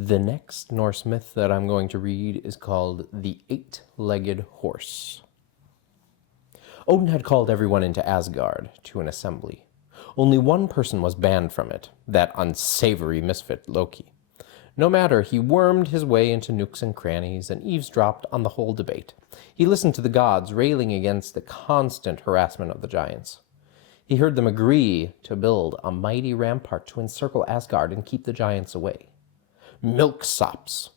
The next Norse myth that I'm going to read is called the Eight-Legged Horse. Odin had called everyone into Asgard to an assembly. Only one person was banned from it, that unsavory misfit Loki. No matter, he wormed his way into nooks and crannies and eavesdropped on the whole debate. He listened to the gods railing against the constant harassment of the giants. He heard them agree to build a mighty rampart to encircle Asgard and keep the giants away. Milksops,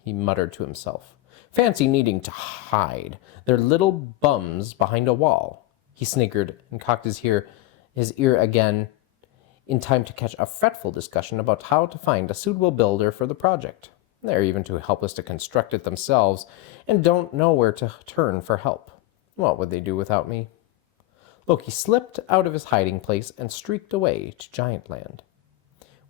he muttered to himself. Fancy needing to hide their little bums behind a wall. He sniggered and cocked his ear again in time to catch a fretful discussion about how to find a suitable builder for the project. They're even too helpless to construct it themselves and don't know where to turn for help. What would they do without me? Loki slipped out of his hiding place and streaked away to Giantland,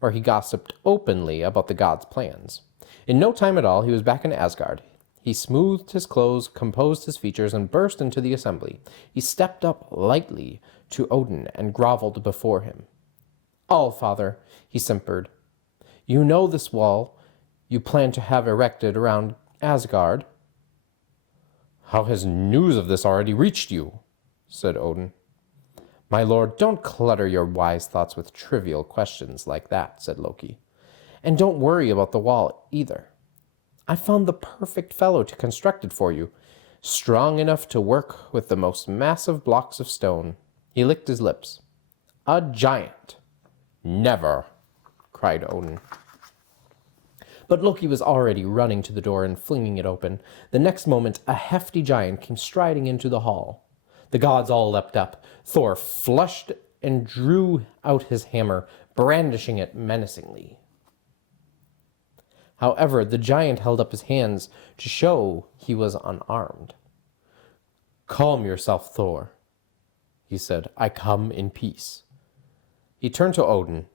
where he gossiped openly about the gods' plans. In no time at all, he was back in Asgard. He smoothed his clothes, composed his features, and burst into the assembly. He stepped up lightly to Odin and groveled before him. "Allfather," he simpered, "you know this wall you plan to have erected around Asgard?" "How has news of this already reached you?" said Odin. "My lord, don't clutter your wise thoughts with trivial questions like that," said Loki. "And don't worry about the wall either. I found the perfect fellow to construct it for you, strong enough to work with the most massive blocks of stone." He licked his lips. "A giant." "Never," cried Odin. But Loki was already running to the door and flinging it open. The next moment, a hefty giant came striding into the hall. The gods all leapt up. Thor flushed and drew out his hammer, brandishing it menacingly. However, the giant held up his hands to show he was unarmed. "Calm yourself, Thor," he said. "I come in peace." He turned to Odin.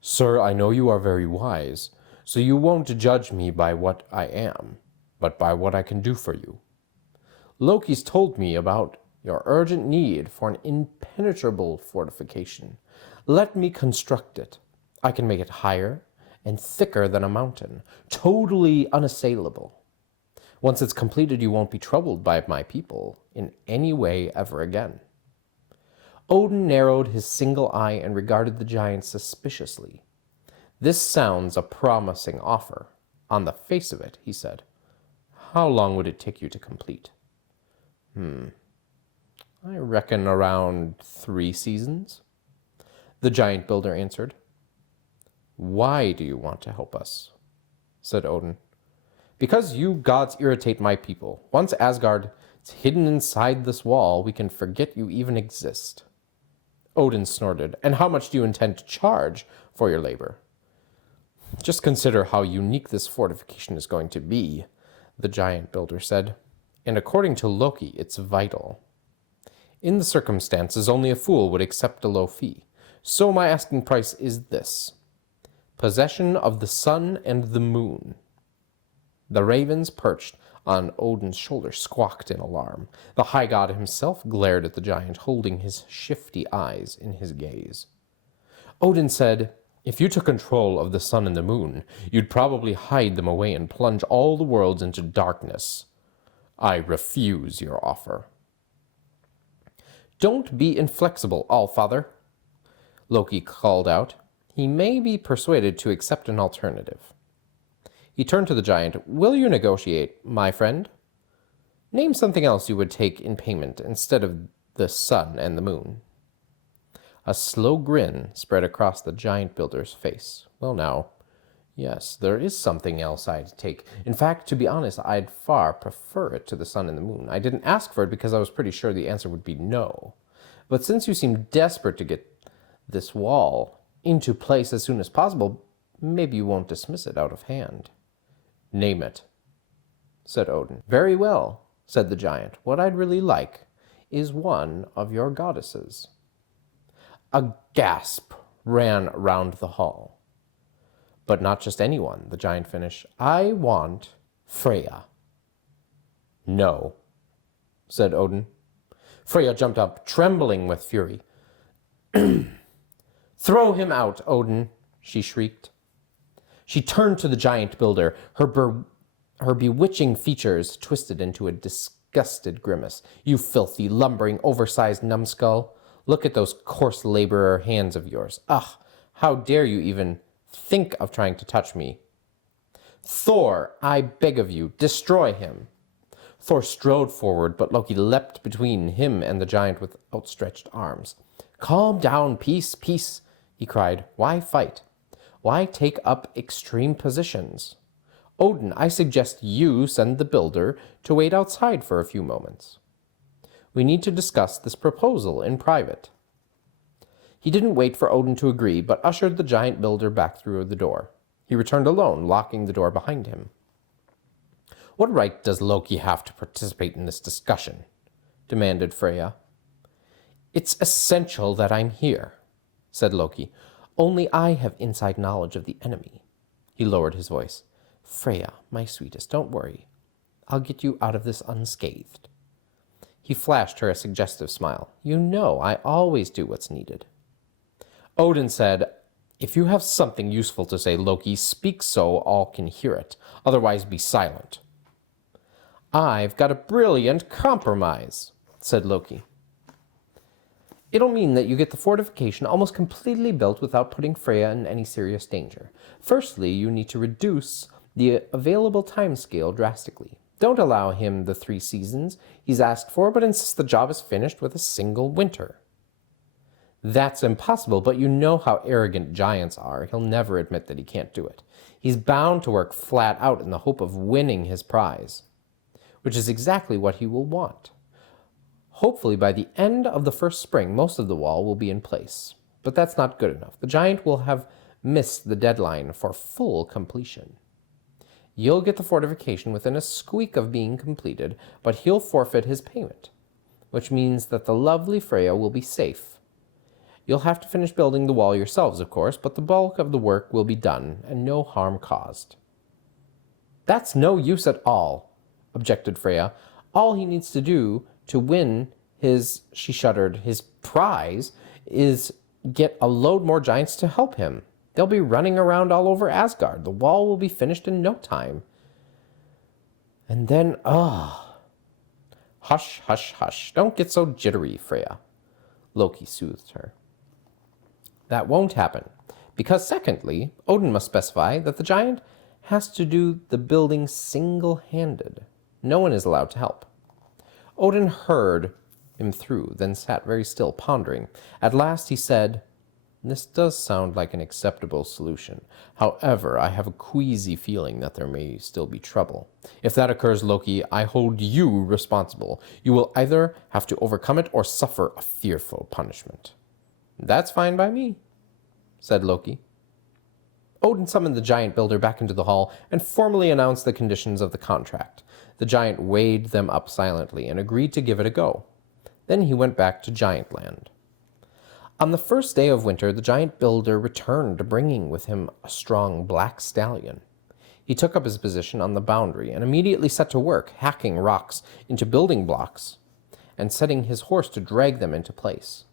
"Sir, I know you are very wise, so you won't judge me by what I am, but by what I can do for you. Loki's told me about your urgent need for an impenetrable fortification. Let me construct it. I can make it higher and thicker than a mountain, totally unassailable. Once it's completed, you won't be troubled by my people in any way ever again." Odin narrowed his single eye and regarded the giant suspiciously. "This sounds a promising offer, on the face of it," he said. "How long would it take you to complete?" "I reckon around 3 seasons." The giant builder answered. "Why do you want to help us?" said Odin. "Because you gods irritate my people. Once Asgard is hidden inside this wall, we can forget you even exist." Odin snorted. "And how much do you intend to charge for your labor?" "Just consider how unique this fortification is going to be," the giant builder said. "And according to Loki, it's vital. In the circumstances, only a fool would accept a low fee. So my asking price is this: possession of the sun and the moon." The ravens perched on Odin's shoulder squawked in alarm. The high god himself glared at the giant, holding his shifty eyes in his gaze. Odin said, "If you took control of the sun and the moon, you'd probably hide them away and plunge all the worlds into darkness. I refuse your offer." "Don't be inflexible, Allfather," Loki called out. "He may be persuaded to accept an alternative." He turned to the giant. "Will you negotiate, my friend? Name something else you would take in payment instead of the sun and the moon." A slow grin spread across the giant builder's face. "Well now, yes, there is something else I'd take. In fact, to be honest, I'd far prefer it to the sun and the moon. I didn't ask for it because I was pretty sure the answer would be no. But since you seem desperate to get this wall into place as soon as possible, maybe you won't dismiss it out of hand." "Name it," said Odin. "Very well," said the giant. "What I'd really like is one of your goddesses." A gasp ran round the hall. "But not just anyone," the giant finished. "I want Freya." "No," said Odin. Freya jumped up, trembling with fury. "Throw him out, Odin," she shrieked. She turned to the giant builder, her bewitching features twisted into a disgusted grimace. "You filthy, lumbering, oversized numbskull. Look at those coarse laborer hands of yours. Ugh, how dare you even think of trying to touch me? Thor, I beg of you, destroy him." Thor strode forward, but Loki leapt between him and the giant with outstretched arms. "Calm down, peace, peace," he cried. "Why fight? Why take up extreme positions? Odin, I suggest you send the builder to wait outside for a few moments. We need to discuss this proposal in private." He didn't wait for Odin to agree, but ushered the giant builder back through the door. He returned alone, locking the door behind him. "What right does Loki have to participate in this discussion?" demanded Freya. "It's essential that I'm here," said Loki. "Only I have inside knowledge of the enemy." He lowered his voice. "Freya, my sweetest, don't worry. I'll get you out of this unscathed." He flashed her a suggestive smile. "You know I always do what's needed." Odin said, "If you have something useful to say, Loki, speak so all can hear it. Otherwise be silent." "I've got a brilliant compromise," said Loki. "It'll mean that you get the fortification almost completely built without putting Freya in any serious danger. Firstly, you need to reduce the available timescale drastically. Don't allow him the 3 seasons he's asked for, but insist the job is finished with a single winter." "That's impossible, but you know how arrogant giants are. He'll never admit that he can't do it. He's bound to work flat out in the hope of winning his prize, which is exactly what he will want. Hopefully by the end of the first spring, most of the wall will be in place. But that's not good enough. The giant will have missed the deadline for full completion. You'll get the fortification within a squeak of being completed, but he'll forfeit his payment, which means that the lovely Freya will be safe. You'll have to finish building the wall yourselves, of course, but the bulk of the work will be done, and no harm caused." "That's no use at all," objected Freya. "All he needs to do to win she shuddered, his prize, is get a load more giants to help him. They'll be running around all over Asgard. The wall will be finished in no time. And then, Hush, hush, hush. Don't get so jittery, Freya." Loki soothed her. "That won't happen, because secondly, Odin must specify that the giant has to do the building single-handed. No one is allowed to help." Odin heard him through, then sat very still, pondering. At last he said, "This does sound like an acceptable solution. However, I have a queasy feeling that there may still be trouble. If that occurs, Loki, I hold you responsible. You will either have to overcome it or suffer a fearful punishment." "That's fine by me," said Loki. Odin summoned the giant builder back into the hall and formally announced the conditions of the contract. The giant weighed them up silently and agreed to give it a go. Then he went back to Giantland. On the first day of winter, the giant builder returned, bringing with him a strong black stallion. He took up his position on the boundary and immediately set to work, hacking rocks into building blocks and setting his horse to drag them into place.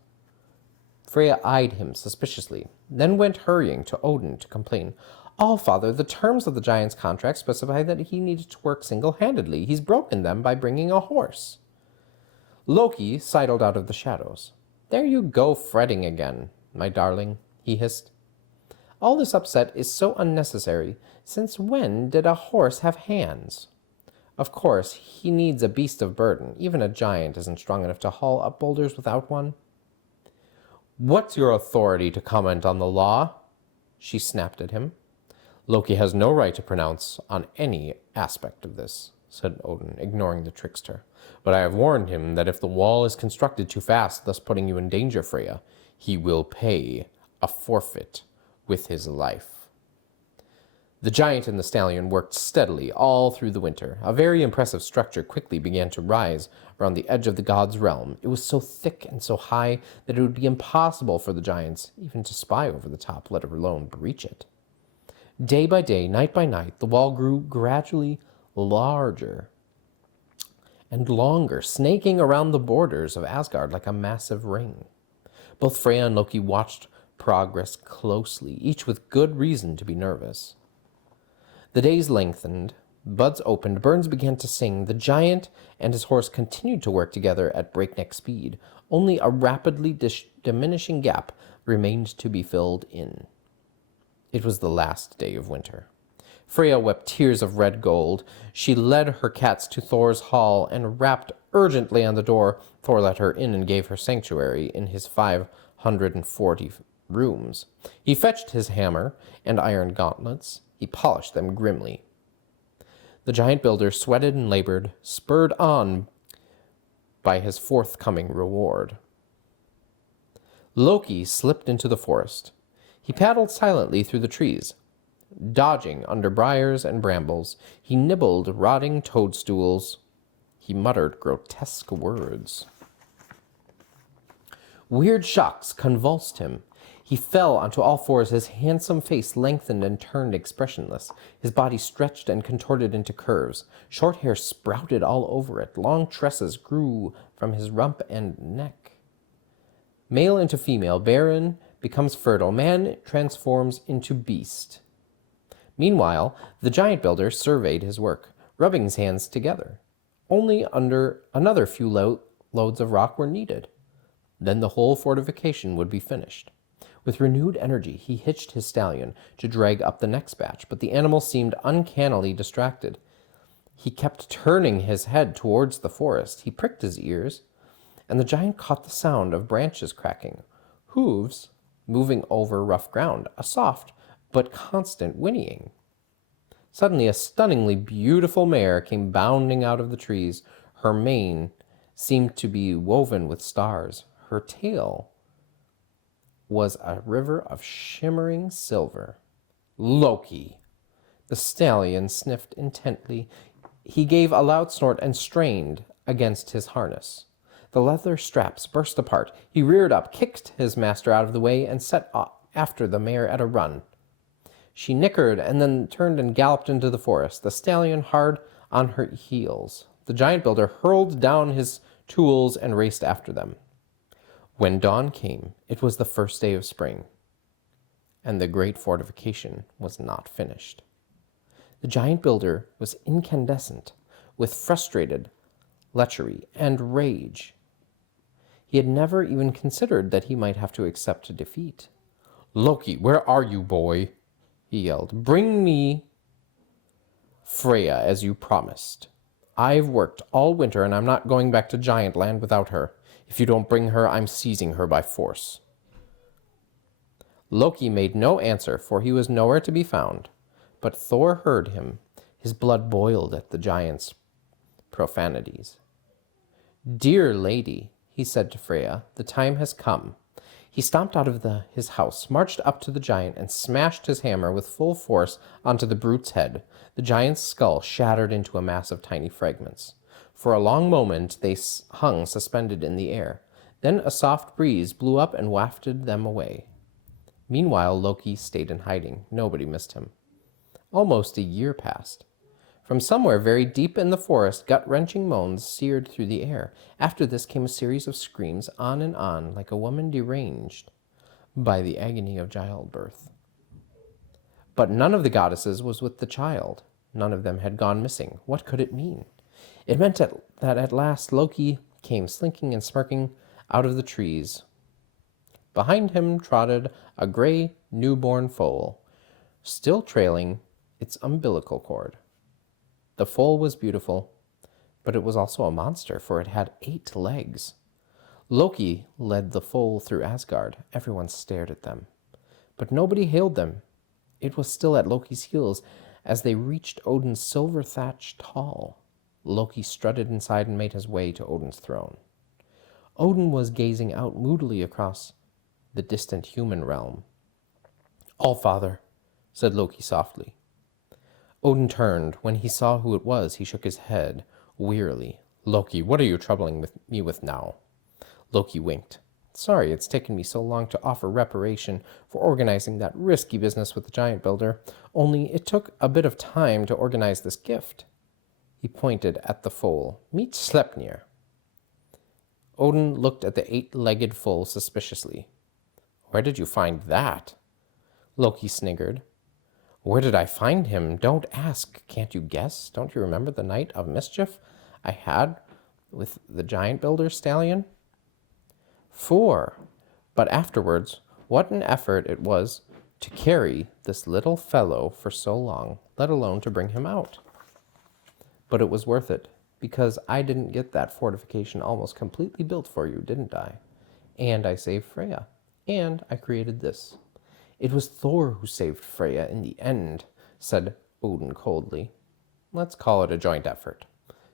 Freya eyed him suspiciously, then went hurrying to Odin to complain. "Allfather, the terms of the giant's contract specify that he needed to work single-handedly. He's broken them by bringing a horse." Loki sidled out of the shadows. "There you go fretting again, my darling," he hissed. "All this upset is so unnecessary. Since when did a horse have hands? Of course, he needs a beast of burden. Even a giant isn't strong enough to haul up boulders without one." "What's your authority to comment on the law?" she snapped at him. "Loki has no right to pronounce on any aspect of this," said Odin, ignoring the trickster. "But I have warned him that if the wall is constructed too fast, thus putting you in danger, Freya, he will pay a forfeit with his life." The giant and the stallion worked steadily all through the winter. A very impressive structure quickly began to rise around the edge of the god's realm. It was so thick and so high that it would be impossible for the giants even to spy over the top, let alone breach it. Day by day, night by night, the wall grew gradually larger and longer, snaking around the borders of Asgard like a massive ring. Both Freya and Loki watched progress closely, each with good reason to be nervous. The days lengthened, buds opened, birds began to sing. The giant and his horse continued to work together at breakneck speed. Only a rapidly diminishing gap remained to be filled in. It was the last day of winter. Freya wept tears of red gold. She led her cats to Thor's hall and rapped urgently on the door. Thor let her in and gave her sanctuary in his 540 rooms. He fetched his hammer and iron gauntlets. He polished them grimly. The giant builder sweated and labored, spurred on by his forthcoming reward. Loki slipped into the forest. He paddled silently through the trees, dodging under briars and brambles. He nibbled rotting toadstools. He muttered grotesque words. Weird shocks convulsed him. He fell onto all fours. His handsome face lengthened and turned expressionless. His body stretched and contorted into curves. Short hair sprouted all over it. Long tresses grew from his rump and neck. Male into female, barren becomes fertile. Man transforms into beast. Meanwhile, the giant builder surveyed his work, rubbing his hands together. Only under another few loads of rock were needed. Then the whole fortification would be finished. With renewed energy, he hitched his stallion to drag up the next batch, but the animal seemed uncannily distracted. He kept turning his head towards the forest. He pricked his ears, and the giant caught the sound of branches cracking, hooves moving over rough ground, a soft but constant whinnying. Suddenly, a stunningly beautiful mare came bounding out of the trees. Her mane seemed to be woven with stars. Her tail was a river of shimmering silver. Loki! The stallion sniffed intently. He gave a loud snort and strained against his harness. The leather straps burst apart. He reared up, kicked his master out of the way, and set after the mare at a run. She nickered and then turned and galloped into the forest, the stallion hard on her heels. The giant builder hurled down his tools and raced after them. When dawn came, it was the first day of spring, and the great fortification was not finished. The giant builder was incandescent with frustrated lechery and rage. He had never even considered that he might have to accept defeat. "Loki, where are you, boy?" he yelled. "Bring me Freya as you promised. I've worked all winter, and I'm not going back to Giant Land without her. If you don't bring her, I'm seizing her by force." Loki made no answer, for he was nowhere to be found. But Thor heard him. His blood boiled at the giant's profanities. "Dear lady," he said to Freya, "the time has come." He stomped out of his house, marched up to the giant, and smashed his hammer with full force onto the brute's head. The giant's skull shattered into a mass of tiny fragments. For a long moment they hung suspended in the air. Then a soft breeze blew up and wafted them away. Meanwhile, Loki stayed in hiding. Nobody missed him. Almost a year passed. From somewhere very deep in the forest, gut-wrenching moans seared through the air. After this came a series of screams, on and on, like a woman deranged by the agony of childbirth. But none of the goddesses was with the child. None of them had gone missing. What could it mean? It meant that at last Loki came slinking and smirking out of the trees. Behind him trotted a gray newborn foal, still trailing its umbilical cord. The foal was beautiful, but it was also a monster, for it had 8 legs. Loki led the foal through Asgard. Everyone stared at them, but nobody hailed them. It was still at Loki's heels as they reached Odin's silver-thatched hall. Loki strutted inside and made his way to Odin's throne. Odin was gazing out moodily across the distant human realm. "Allfather," said Loki softly. Odin turned. When he saw who it was, he shook his head wearily. "Loki, what are you troubling me with now?" Loki winked. "Sorry it's taken me so long to offer reparation for organizing that risky business with the giant builder. Only it took a bit of time to organize this gift." He pointed at the foal. "Meet Sleipnir." Odin looked at the 8-legged foal suspiciously. "Where did you find that?" Loki sniggered. Where did I find him? Don't ask. Can't you guess? Don't you remember the night of mischief I had with the giant builder's stallion? 4. But afterwards, what an effort it was to carry this little fellow for so long, let alone to bring him out. But it was worth it, because I didn't get that fortification almost completely built for you, didn't I? And I saved Freya. And I created this. It was Thor who saved Freya in the end, said Odin coldly. Let's call it a joint effort,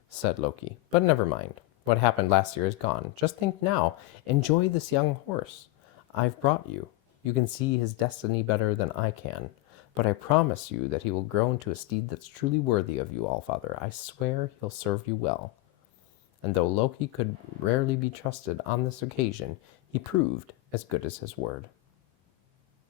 said Loki. But never mind. What happened last year is gone. Just think now. Enjoy this young horse I've brought you. You can see his destiny better than I can. But I promise you that he will grow into a steed that's truly worthy of you, Allfather. I swear he'll serve you well. And though Loki could rarely be trusted on this occasion, he proved as good as his word.